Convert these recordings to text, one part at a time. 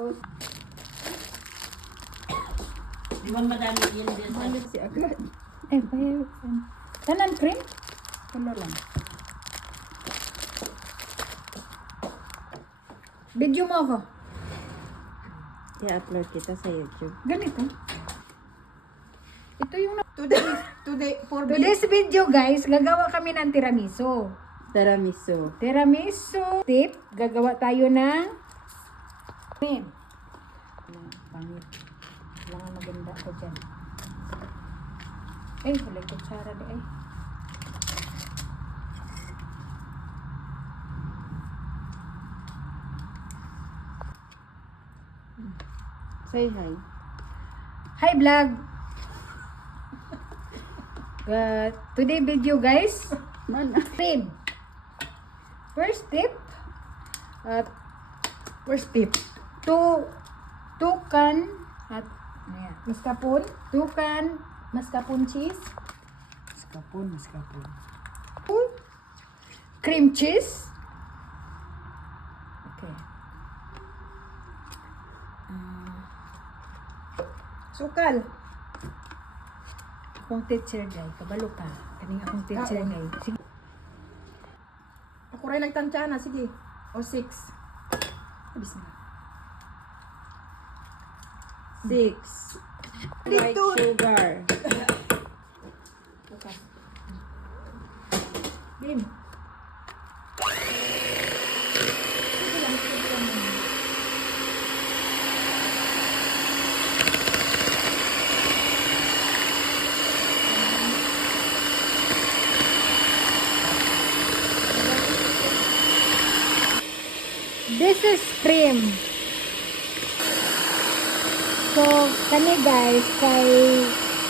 Tapos, Di ba madami yun din sa... balik si agad. Bayaw. Tanan cream? Ano lang. Video mo ako. I-upload kita sa YouTube. Ganito. Ito yung... For Today's video guys, gagawa kami ng tiramisu. Tiramisu. Tiramisu tip, gagawa tayo ng... Pangit. Kailangan maganda ko dyan. Wala kutsara di ay. Say hi. Hi vlog! Today video guys, cream. First tip, two can at mascarpone, 2 can mascarpone cheese, mascarpone, cream cheese. Okay. Sukal. Akong teacher day, kabalo ka. Kaning akong teacher day. Sige. Ako rin nagtansya na. Sige. O 6. Abis na. 6. White Dito. sugar. Okay. Bim. This is cream. So, kani guys, kay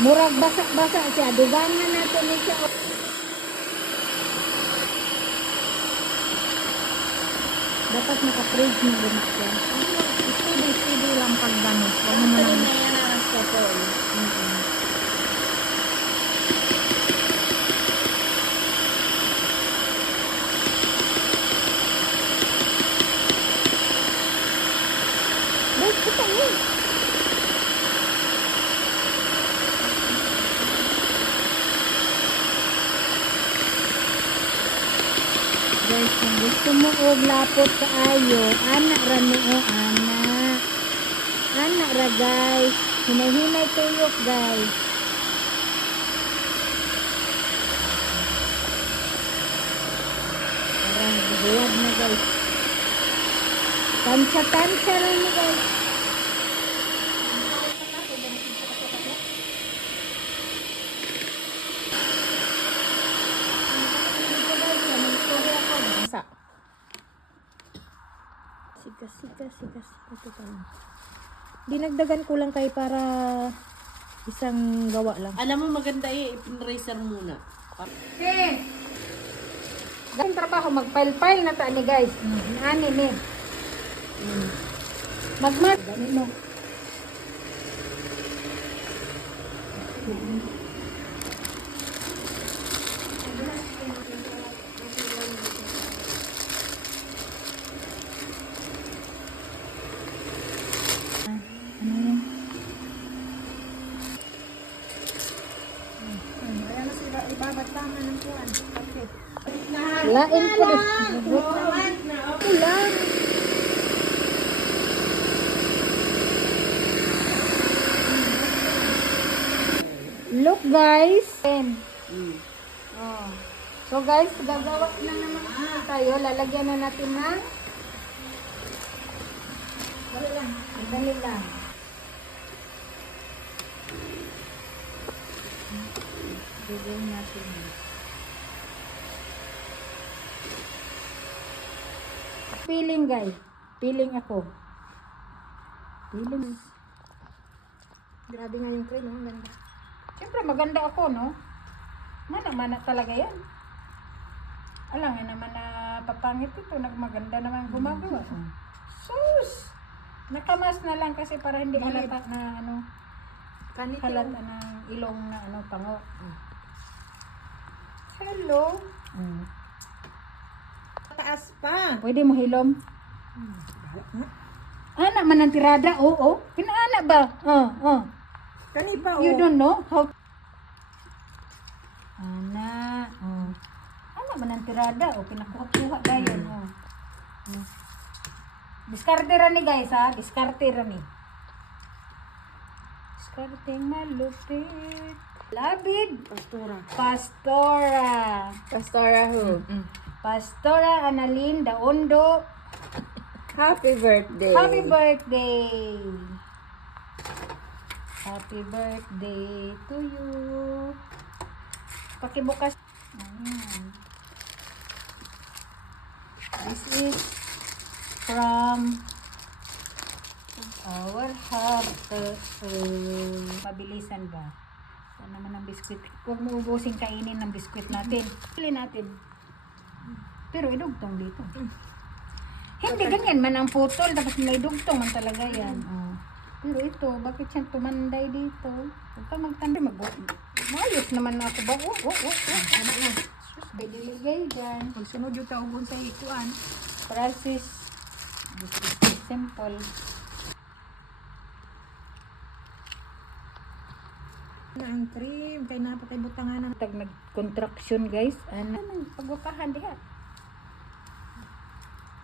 murag basak-basak siya. Dugangan natin ni siya. Dapat naka-fridge mo din siya. Steady lang pag ganit. Huwag mo Actually, lang. na yan ang mascarpone. Guys, kita yun. Guys, kung gusto mo og lapot kaayo, anak ra ni o anak. Anak ra guys. Hinay-hinay tuyok guys. Parang buwad na guys. Tansya-tansya rin ni guys. Sa. Sika. Dinagdagan ko lang kay para isang gawa lang. Alam mo maganda i-eraser muna. Okay. Ang trabaho, mag-file-file na ta ni guys. Ani ni. Magmat. Gani mo. Ayan na sila. Ibabataman ng kuwan. Okay. Lain po. Ulan. Look guys. Oh. So guys, gagawa na naman tayo. Lalagyan na natin ng dali lang. Gagawin natin. Feeling guys. Feeling ako. Feeling. Grabe nga yung cream. Ang ganda. Siyempre maganda ako, no? Mana talaga yan. Alam nga naman na papangit ito. Nagmaganda naman gumagawa. Sus! Nakamas na lang kasi para hindi halata na ano. Kanito. Halata ng ilong na ano, pango. Hello? Taas pa. Pwede mo hilom? Ana man ang tirada, oo. Kinaana ba? Kani pa You oh. don't know how... Ana, Ana man ang tirada, pinakuha-kuha dayon, Diskarte ra ni guys, ha? Diskarte ra ni. Diskarteng malupit. Labid. Pastora. Pastora who? Pastora Annalyn Daondo. Happy birthday. Happy birthday. Happy birthday to you. Pakibukas. Ayan. This is from our heart. Mabilisan ba? Saan naman ang biskwit? Huwag mo ubusin kainin ng biskwit natin. Pili natin. Pero idugtong dito. Hindi ganyan man ang putol. Tapos may dugtong man talaga yan. Pero ito, bakit siya tumanday dito? Huwag ka magtanda. Maayos naman ako ba? Ano na? Sus, diligay dyan. Pagsunod yung taugon sa ikuan. Process. This is simple. Na ang cream. Kaya napatay butangan ng... Tag nag-contraction guys. Ano? Pagwakahan diha.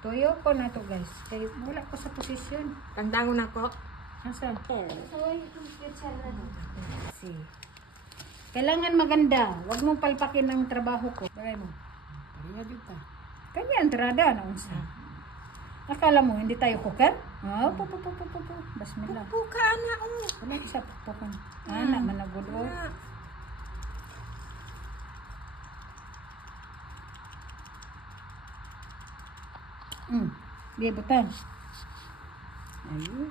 Tuyo ko na to guys. Kaya wala ko sa posisyon. Tangdangon ako. Asa? Si. Kailangan maganda. Huwag mong palpakin ang trabaho ko. Bagay mo. Pariya dito. Kanya ang tirada na unsa. Akala mo hindi tayo cooker? Po. Basmila. Puka na oh. Wala ko sa pupukan. Anak managod o. Di butan. Ayun.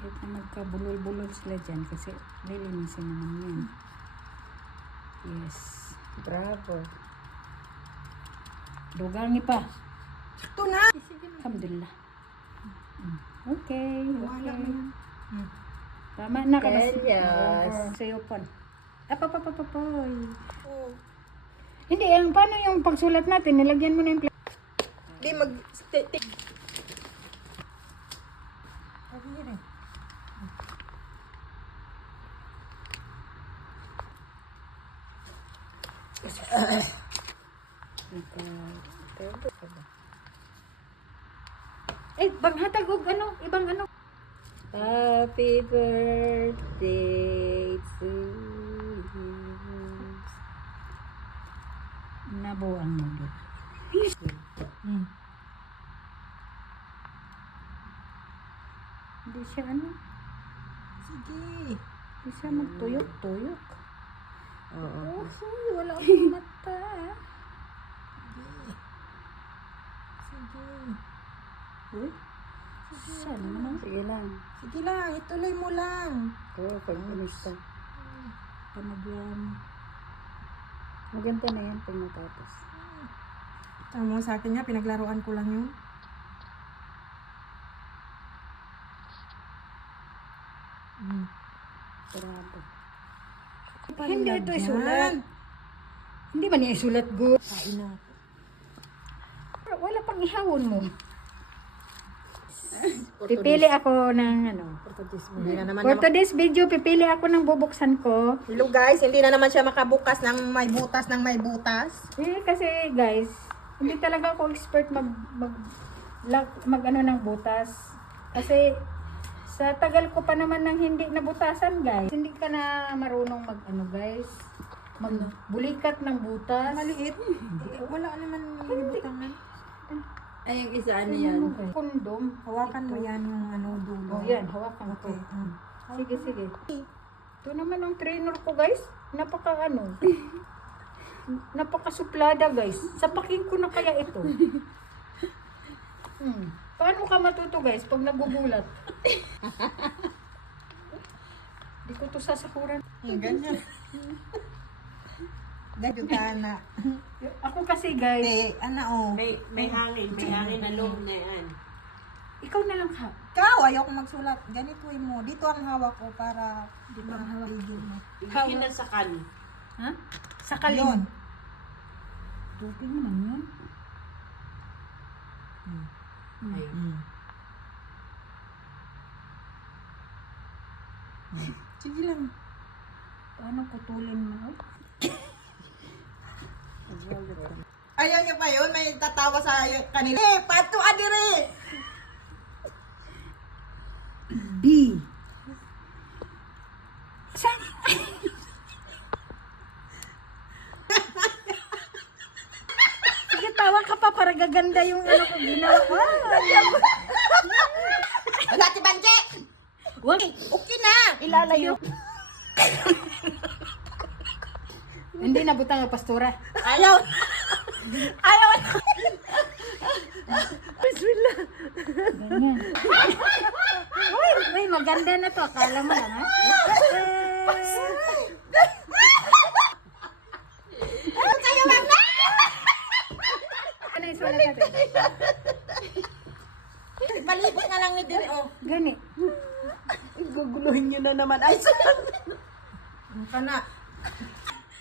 Kahit na magkabulol-bulol sila dyan kasi lilinisin naman yan. Yes. Bravo. Dugangi pa. Ito na. Alhamdulillah. Okay. Wala mo yan. Tama na ka ba? Yes. Sa'yo pa. Apapapapapoy. Oh. Hindi, paano yung pagsulat natin? Nilagyan mo na yung Di mag... Banghatag og ano, ibang ano. Happy birthday to you. Nabuang mo doon. Hindi siya ano, Sige. hindi siya magtuyok-tuyok. Oo. Oh, wala akong mata. Sige. Uy, sana naman. Sige lang. Sige lang. Ituloy mo lang. Oo, pag-umista. Panagyan. Maganda na yan pag natapos. Tama mo sa akin nga. Pinaglaruan ko lang yun. Bravo. Hindi ito isulat. Hindi ba niya isulat good? Kain na. Wala pang ihawon mo. Pipili ako ng ano. Hindi na naman For today's video, pipili ako ng bubuksan ko. Hello guys, hindi na naman siya makabukas ng may butas Kasi guys, hindi talaga ako expert mag ano ng butas. Kasi sa tagal ko pa naman ng hindi nabutasan guys. Hindi ka na marunong mag ano guys. Magbulikat ng butas. Maliit. Wala naman butangan. Ay, yung isa ano yan? Kondom. Hawakan mo yan yung ano dulo. Oh yan, hawakan ko. Okay. Sige. Ito naman ang trainer ko guys. Napaka ano. Napakasuplada guys. Sapakin ko na kaya ito. Paano ka matuto guys pag nagugulat? Di ko to sasakuran. Ganyan. Gajutan na. Ako kasi guys. Ano oh. May hangin na loob na yan. Ikaw na lang ha. Ikaw, ayaw ko magsulat. Ganito mo. Dito ang hawak ko para di mahawigin mo. Kinasakal. Ha? Sakalin. Yun. Tubig mo naman. Ayun. Sige lang. Paano putulin mo? Ayaw niyo pa yun? May tatawa sa kanila. Eh, pato adire! B. Sige, tawa ka pa para gaganda yung ano ko ginawa. Wala si Banje! Wag. Okay na! Ilalayo. Hindi na butang ang pastura. Ayaw! Ayaw! Ganyan. Uy, maganda na to. Akala mo lang, ha? Kayo lang na! Ano yung sulat natin? Palibot na lang ni Dire, oh. Gani. Guguluhin nyo na naman. Ay, sunod. Ano ka na?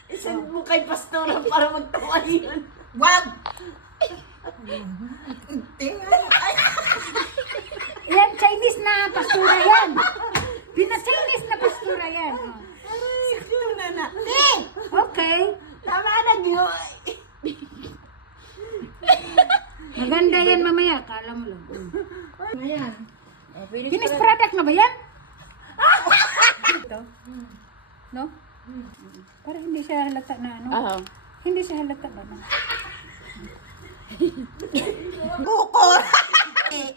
Isend mo kay Pastora para magtawa yun. Wag! Tingnan. Ay! Yan, Chinese na pastura yan. Pina-Chinese na pastura yan. Oh. Sakto na na. Okay. Tama na, Diyo. Maganda yan mamaya. Akala mo lang. Ayan. Finished product na ba yan? Ito? No? Para hindi siya halata na ano. Oo. Hindi siya halata ba na. Bukor!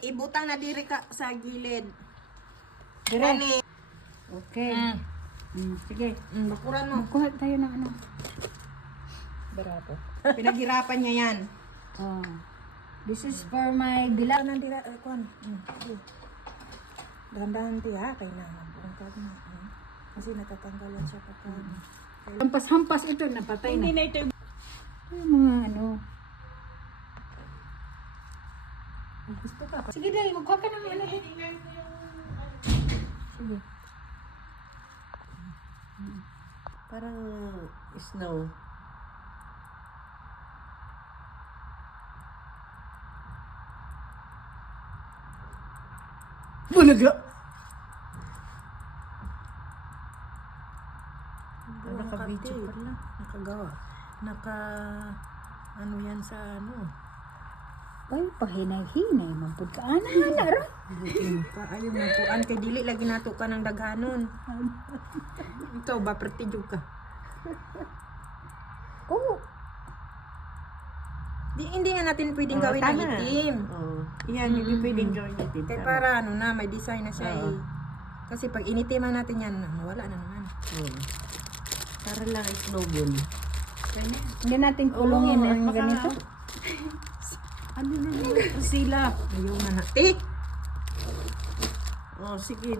Ibutang na diri ka sa gilid. Dire. Ani. Okay. Sige. Bakuran mo. Magkuha tayo ng ano. Barato. Pinaghirapan niya yan. Oh. This is for my dilaw. Nandira, kuan. Dahan-dahan ti ha, kay na mabungkag na. Kasi natatanggalan siya pagka. Hampas-hampas ito. Napatay na. Hindi na ito. Yung mga ano. Gusto ka. Sige dahil, magkuha ka ng ano. Sige. Parang snow. Bulaga! Naka-video pala. Nakagawa. Ano yan sa ano. Ay, pahinay-hinay. Mampud ka. Ana, ro. Ayaw mo kuan kay dili lagi nato ka ng daghanon. Ikaw ba pertidyo ka? Oh. Hindi nga natin pwedeng gawin ng itim. Oo. Yan, hindi pwedeng gawin itim. Kaya para ano na, may design na siya Oo. eh. Kasi pag initiman natin yan, mawala na naman. Oo. Para lang snowball. Hindi natin kulungin Oo, ang baka- ganito. Ano na naman sila? Ayaw na natin. Oh, sige.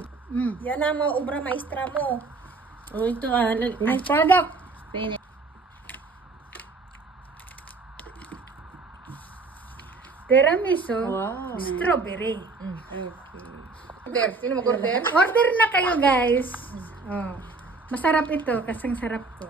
Yan na mo, obra maestra mo. Oh, ito Finished product. Tiramisu. Wow. Strawberry. Order, sino mag-order? Order na kayo guys. Oh. Masarap ito kasing sarap ko.